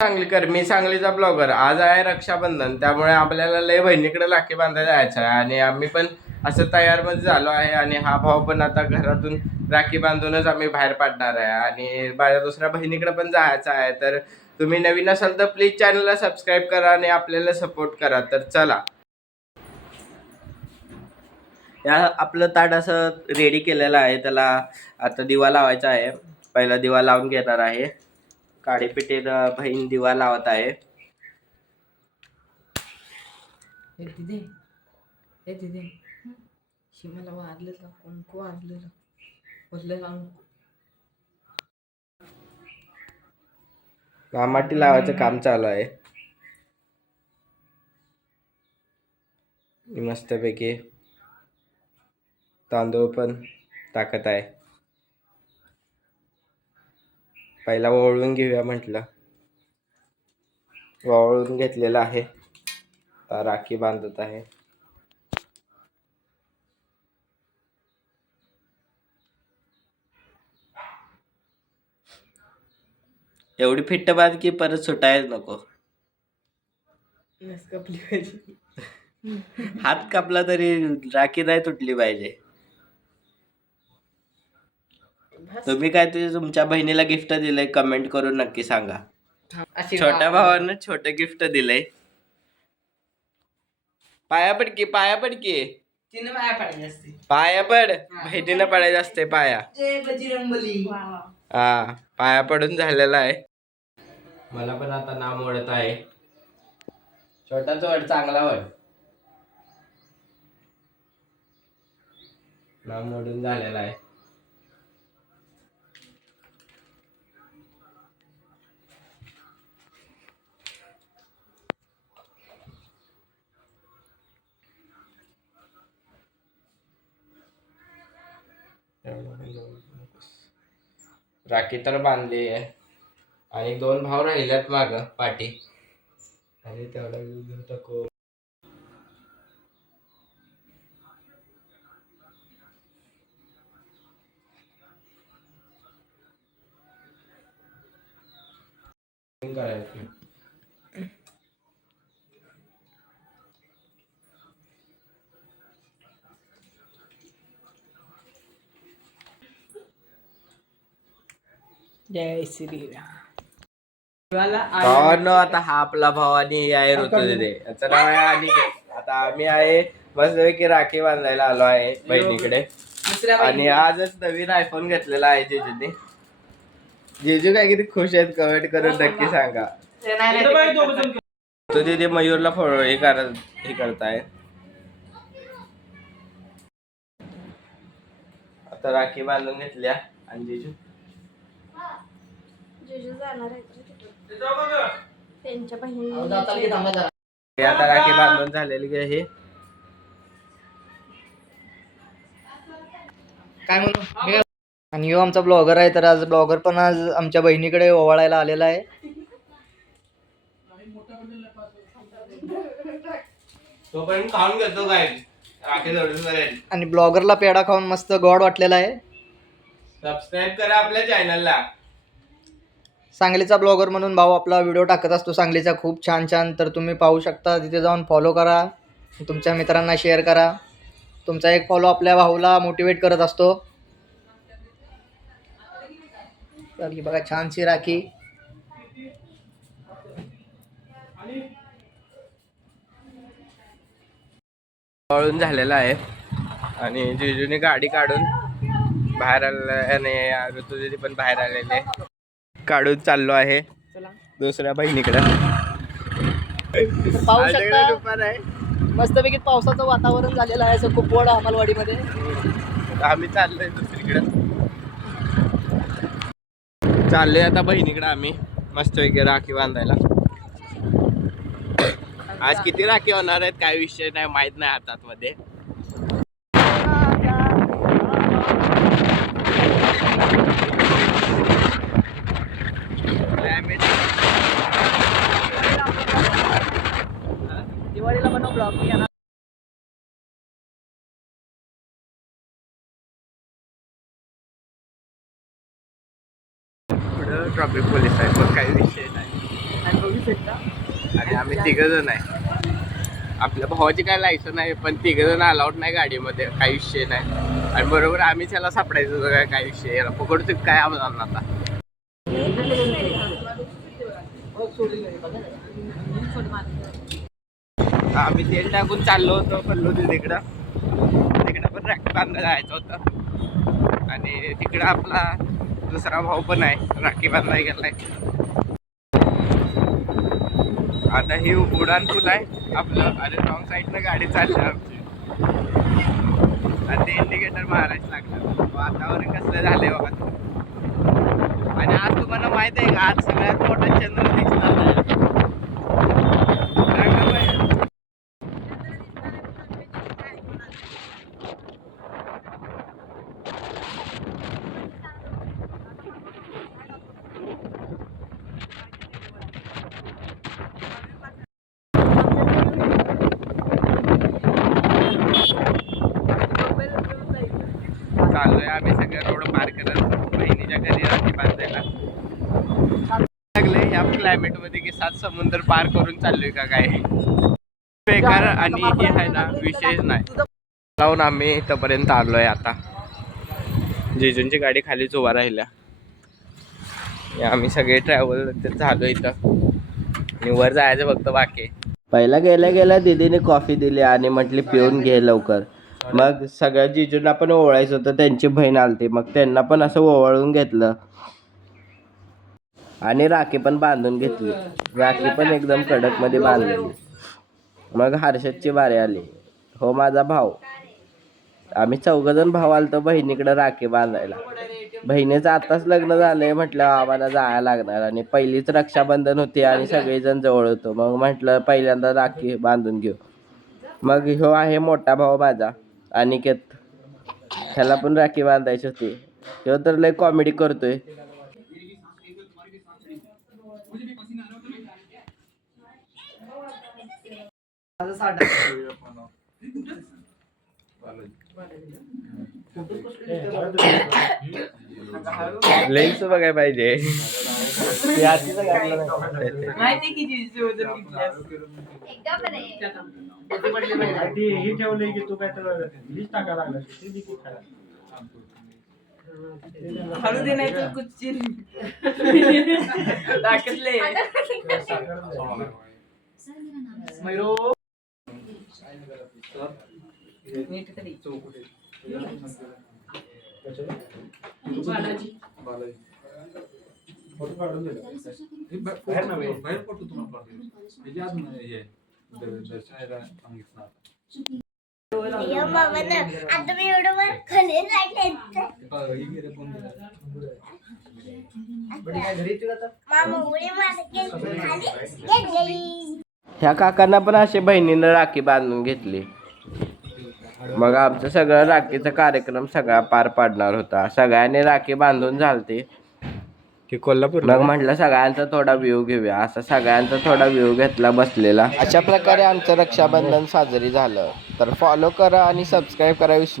सांगलीकर मी सांगलीचा ब्लॉगर आज आहे रक्षाबंधन त्यामुळे आपल्याला लय बहिणीकडे राखी बांधायला जायचं आहे. आणि आम्ही पण असं तयारमध्ये झालो आहे आणि हा भाऊ पण आता घरातून राखी बांधूनच आम्ही बाहेर पाडणार आहे. आणि माझ्या दुसऱ्या बहिणीकडे पण जायचं आहे. तर तुम्ही नवीन असाल तर प्लीज चॅनलला सबस्क्राईब करा आणि आपल्याला सपोर्ट करा. तर चला. या आपलं ताट असं रेडी केलेलं आहे. त्याला आता दिवा लावायचा आहे. पहिला दिवा लावून घेणार आहे. काळीपिठेत बहीण दिवा लावत आहे. दिदे. दिदे. शिमाला वाढलेलं कुंकू वाढलेलं बोललेलं मामाटी लावायचं काम चालू आहे. मस्तपैकी तांदूळ पण टाकत आहे. पहिला वळून घेऊया म्हटलं. वळून घेतलेलं आहे. राखी बांधत आहे. एवढी फिट्ट बांध की परत सुटायच नको. नस कपली पाहिजे. हात कापला तरी राखी नाही तुटली पाहिजे. तुम्ही काय तुझ्या तुमच्या बहिणीला गिफ्ट दिलंय कमेंट करून नक्की सांगा. छोट्या भावानं छोटं गिफ्ट दिलंय. पाया पडकी पाया पडकी तिने माया पाहिजे असते. पाया पड. बहिणीनं पडायचं असते पाया. जय बजरंगबली. हा पाया पडून झालेला आहे. मला पण आता नाम ओढत आहे. छोटाच वड चांगला वड नाम ओढून झालेला आहे. म्हणजे राखी तर बांधली आहे. आणि दोन भाव राहिल्यात माग पाठी. आणि तेवढा घेऊ टाकू. करायचं. जय श्रीराम. भावांनो आता हा आपला भाव आणि हे आहे ऋतुदिदे याचं नाव आहे अनिकेत आता आम्ही आहे मस्तपैकी राखी बांधायला आलो आहे बहिणीकडे. आणि आजच नवीन आयफोन घेतलेला आहे जेजूने. जेजू काय किती खुश आहेत कमेंट करून नक्की सांगा. तो तिथे मयूरला फॉलो हे करत हे करताय. आता राखी बांधून घेतल्या. आणि जेजू? जेजू जाणार आहेत रे तिकडे. त्यांच्या बहिणी हे आता राखी बांधून झालेली आहे काय म्हणतो आणि यो आमचा ब्लॉगर आहे तर आज ब्लॉगर पण आज आमच्या बहिणीकडे ओवाळायला आलेला आहे. तो पण खाऊन घेतो काय? राखी जोडून करेल आणि ब्लॉगरला पेढा खाऊन मस्त गॉड वाटलेला आहे. सबस्क्राईब करा आपल्या चॅनलला सांगलीचा ब्लॉगर म्हणून भाऊ आपला व्हिडिओ टाकत असतो. सांगलीचा खूप छान छान. तर तुम्ही पाहू शकता. तिथे जाऊन फॉलो करा. तुमच्या मित्रांना शेअर करा. तुमचा एक फॉलो आपल्या भाऊला मोटिवेट करत असतो. तर ही बघा छानशी राखी. वळून झालेला आहे. आणि जिजूने गाडी काढून बाहेर आलेला आहे. आणि ऋतुदिदी पण बाहेर आलेले काढून चाललो आहे. दुसऱ्या बहिणीकडे. पाहू शकता. मस्तपैकी पावसाचं वातावरण झालेलं आहे असं खूप वड अमलवाडीमध्ये आम्ही चाललोय दुसरीकडे. चाललोय आता बहिणीकडे आम्ही मस्त वगैरे राखी बांधायला. आज किती राखी होणार आहेत काय विषय नाही माहीत नाही हातात मध्ये दिवाळीला बनव ब्लॉग मी येणार. पुढं ट्रॉफिक पोलीस आहे पण काही विषय नाही. आम्ही तिघ जण आहे. आपल्या भावाची काय लायसन आहे पण तिघ जण अलाउड नाही गाडीमध्ये काही विषय नाही. आणि बरोबर आम्ही त्याला सापडायचं काय काय विषय याला पकडतो काय आम्हाला आता? आम्ही तेल टाकून चाललो होतो पल्लो तिकडं. तिकडं पण राखी बांधायला जायचं होतं. आणि तिकडं आपला दुसरा भाऊ पण आहे राखी बांधायला गेलाय. आता ही उडान पूल आहे आपलं आणि रॉंग साईडनं गाडी चालली आमची. आणि ते इंडिकेटर मारायचं लागलं. वातावरण कसलं झालंय बघा. आणि आज तुम्हाला माहीत आहे का आज सगळ्यात मोठा चंद्र दिसणार आहे. काय करताय? चाललोय आम्ही सगळे रोड पार करत बहिणीच्या घरी राखी बांधायला लागले या क्लायमेटमध्ये की सात समुद्र पार करून चाललोय का काय? बेकार आणि हे आहे ना विशेष नाही. लावून आम्ही इथपर्यंत आलोय आता. जेजूंची गाडी खालीच उभा राहिल्या. आम्ही सगळे ट्रॅव्हल झालो इथं. आणि वर जायचं फक्त बाकी. पहिला गेल्या गेल्या दीदीने कॉफी दिली आणि म्हटली पिऊन घे लवकर. मग सगळ्या जिजूंना पण ओवाळायचं होतं त्यांची बहीण आलती. मग त्यांना पण असं ओवाळून घेतलं. आणि राखी पण बांधून घेतली. राखी पण एकदम कडकमध्ये बांधलेली मग हर्षदची बारी आली. हो माझा भाऊ. आम्ही चौघजण भाऊ आलतो बहिणीकडे राखी बांधायला. बहिणीचं आताच लग्न झालंय म्हटलं आम्हाला जायला लागणार. आणि पहिलीच रक्षाबंधन होती आणि सगळेजण जवळ होतो. मग म्हटलं पहिल्यांदा राखी बांधून घेऊ. मग ह्यो आहे मोठा भाऊ माझा अनिकेत. ह्याला पण राखी बांधायची होती. ह्यो तर लय कॉमेडी करतोय. लेन्स बघाय पाहिजे. माहिती किती ही ठेवलंय की तू काय तर टाका लागला. हळू दे नाही तर कुच्ची दाखवले नीट तरी फोटो काढून दिले. बाहेर नव्हे बाहेर पडतो तुम्हाला पाठवलं त्याची अजून हे द- दर्शनाला सांगितलं आता मी एवढं खाली जायचं अं, हे गेलं कोण गेलं? मामा उडी मारते खाली ये गई ह्या काकांना पण असे बहिणीनं राखी बांधून घेतली. मग आमचं सगळं राखीचा कार्यक्रम सगळा पार पाडणार होता. सगळ्यांनी राखी बांधून झालते. की कोल्हापूर मग म्हटलं सगळ्यांचा थोडा व्ह्यू घेऊया. असं सगळ्यांचा थोडा व्ह्यू घेतला बसलेला. अशा प्रकारे आमचं रक्षाबंधन साजरी झालं. तर फॉलो करा आणि सबस्क्राईब करा. विसरू